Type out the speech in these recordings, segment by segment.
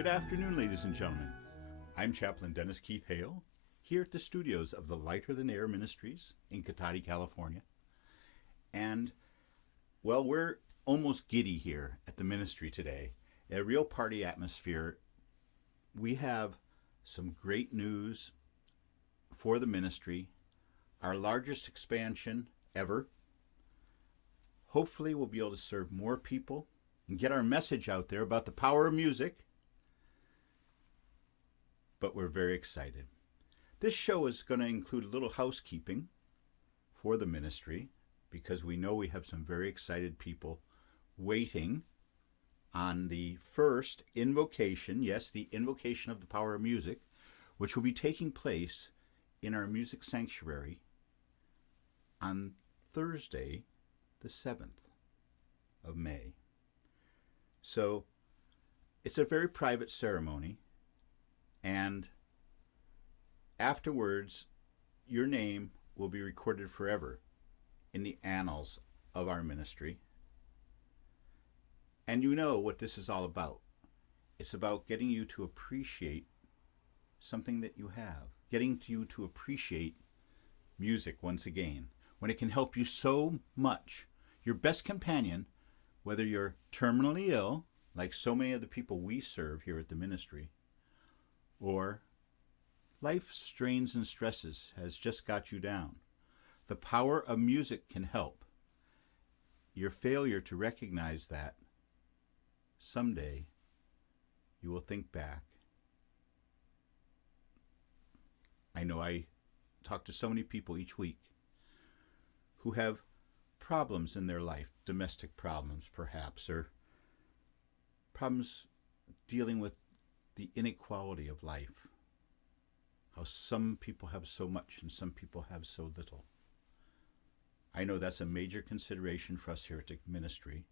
Good afternoon, ladies and gentlemen. I'm Chaplain Dennis Keith Hale, here at the studios of the Lighter Than Air Ministries in Cotati, California. And, well, we're almost giddy here at the ministry today. A real party atmosphere. We have some great news for the ministry, our largest expansion ever. Hopefully we'll be able to serve more people and get our message out there about the power of music. But we're very excited. This show is going to include a little housekeeping for the ministry because we know we have some very excited people waiting on the first invocation, yes, the invocation of the power of music, which will be taking place in our music sanctuary on Thursday, the 7th of May. So it's a very private ceremony, and afterwards your name will be recorded forever in the annals of our ministry. And you know what this is all about. It's about getting you to appreciate something that you have, getting you to appreciate music once again, when it can help you so much. Your best companion, whether you're terminally ill, like so many of the people we serve here at the ministry, or life strains and stresses has just got you down. The power of music can help. Your failure to recognize that, someday you will think back. I know I talk to so many people each week who have problems in their life, domestic problems perhaps, or problems dealing with the inequality of life. How some people have so much and some people have so little. I know that's a major consideration for us here at the ministry,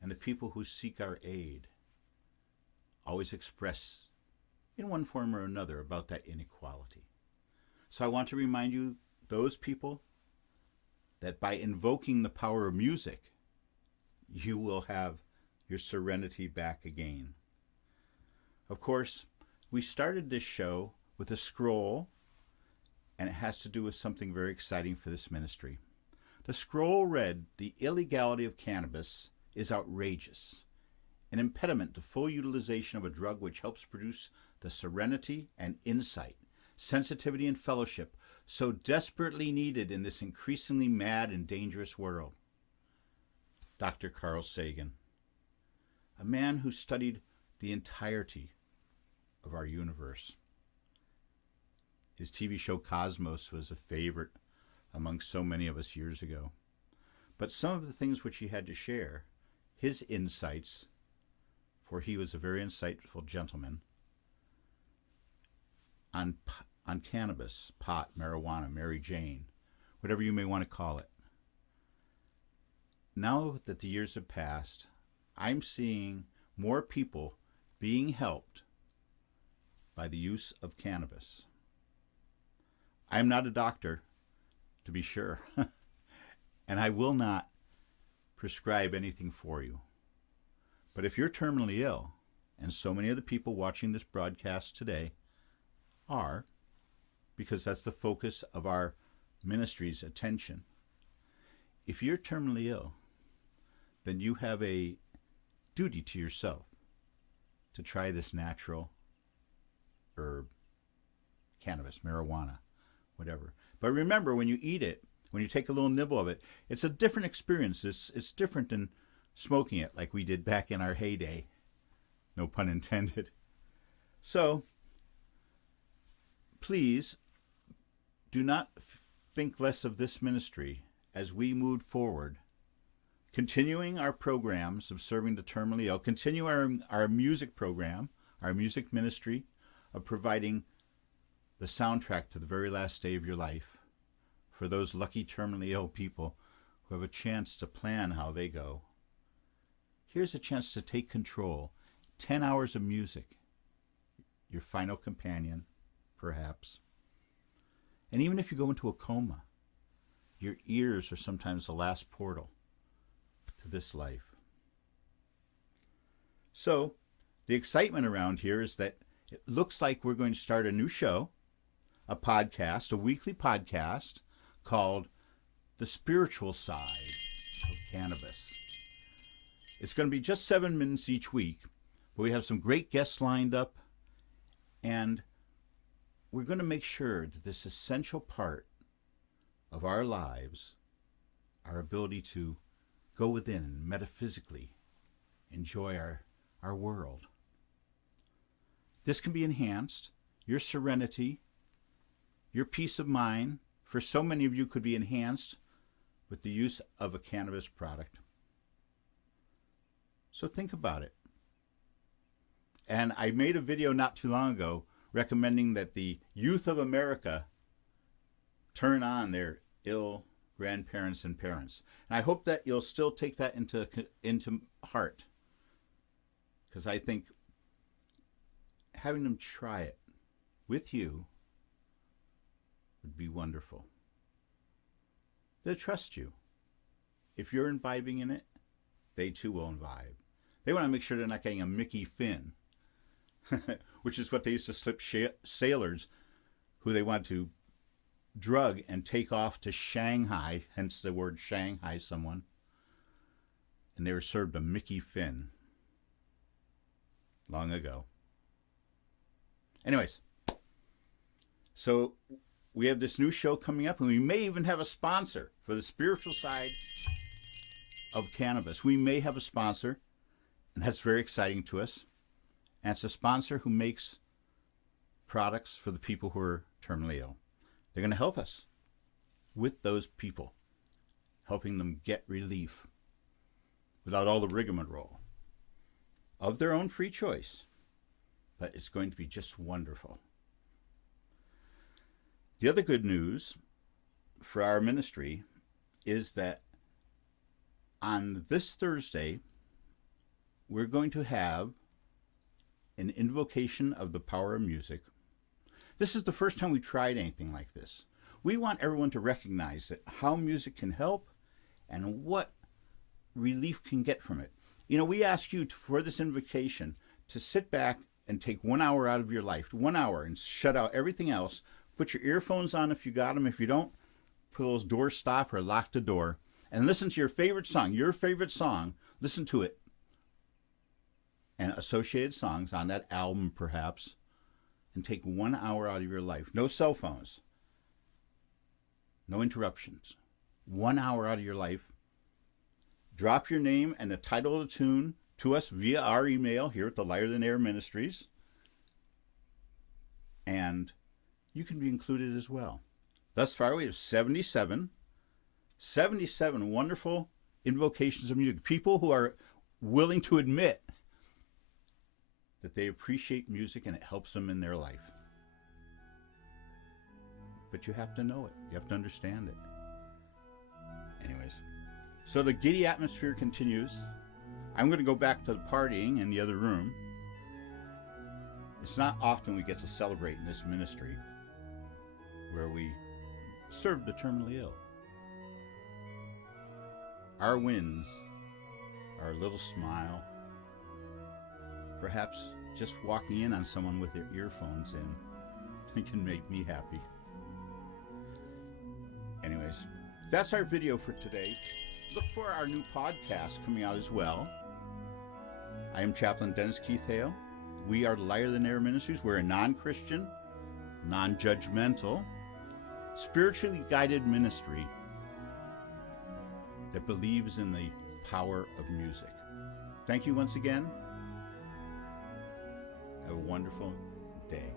and the people who seek our aid always express in one form or another about that inequality. So I want to remind you, those people, that by invoking the power of music, you will have your serenity back again. Of course, we started this show with a scroll, and it has to do with something very exciting for this ministry. The scroll read, "The illegality of cannabis is outrageous, an impediment to full utilization of a drug which helps produce the serenity and insight, sensitivity and fellowship so desperately needed in this increasingly mad and dangerous world." Dr. Carl Sagan, a man who studied the entirety of our universe. His TV show Cosmos was a favorite among so many of us years ago. But some of the things which he had to share, his insights, for he was a very insightful gentleman, on cannabis, pot, marijuana, Mary Jane, whatever you may want to call it. Now that the years have passed, I'm seeing more people being helped by the use of cannabis. I'm not a doctor, to be sure, and I will not prescribe anything for you. But if you're terminally ill, and so many of the people watching this broadcast today are, because that's the focus of our ministry's attention, if you're terminally ill, then you have a duty to yourself to try this natural herb, cannabis, marijuana, whatever. But remember, when you eat it, when you take a little nibble of it, it's a different experience. It's different than smoking it like we did back in our heyday. No pun intended. So, please do not think less of this ministry as we move forward, continuing our programs of serving the terminally ill, continue our music program, our music ministry of providing the soundtrack to the very last day of your life for those lucky terminally ill people who have a chance to plan how they go. Here's a chance to take control. 10 hours of music, your final companion, perhaps. And even if you go into a coma, your ears are sometimes the last portal to this life. So, The excitement around here is that it looks like we're going to start a new show, a podcast, a weekly podcast called The Spiritual Side of Cannabis. It's going to be just 7 minutes each week, but we have some great guests lined up, and we're going to make sure that this essential part of our lives, our ability to go within and metaphysically enjoy our world, this can be enhanced. Your serenity, your peace of mind, for so many of you, could be enhanced with the use of a cannabis product. So think about it. And I made a video not too long ago recommending that the youth of America turn on their ill grandparents and parents. And I hope that you'll still take that into heart, because I think having them try it with you would be wonderful. They'll trust you. If you're imbibing in it, they too will imbibe. They want to make sure they're not getting a Mickey Finn, which is what they used to slip sailors who they want to drug and take off to Shanghai, hence the word Shanghai someone, and they were served a Mickey Finn long ago. Anyways, so we have this new show coming up, and we may even have a sponsor for the spiritual side of cannabis. We may have a sponsor, and that's very exciting to us. And it's a sponsor who makes products for the people who are terminally ill. They're going to help us with those people, helping them get relief without all the rigmarole of their own free choice. But it's going to be just wonderful. The other good news for our ministry is that on this Thursday, we're going to have an invocation of the power of music. This is the first time we tried anything like this. We want everyone to recognize that how music can help and what relief can get from it. You know, we ask you for this invocation to sit back and take 1 hour out of your life, 1 hour, and shut out everything else. Put your earphones on if you got them. If you don't, put those doors stop or lock the door, and listen to your favorite song, listen to it, and associated songs on that album perhaps, and take 1 hour out of your life. No cell phones, no interruptions. 1 hour out of your life. Drop your name and the title of the tune to us via our email here at the Lighter Than Air Ministries, and you can be included as well. Thus far, we have 77 wonderful invocations of music. People who are willing to admit that they appreciate music and it helps them in their life. But you have to know it. You have to understand it. Anyways, so the giddy atmosphere continues. I'm going to go back to the partying in the other room. It's not often we get to celebrate in this ministry where we serve the terminally ill. Our wins are a little smile, perhaps just walking in on someone with their earphones in can make me happy. Anyways, that's our video for today. Look for our new podcast coming out as well. I am Chaplain Dennis Keith Hale. We are Lighter Than Air Ministries. We're a non-Christian, non-judgmental, spiritually guided ministry that believes in the power of music. Thank you once again. Have a wonderful day.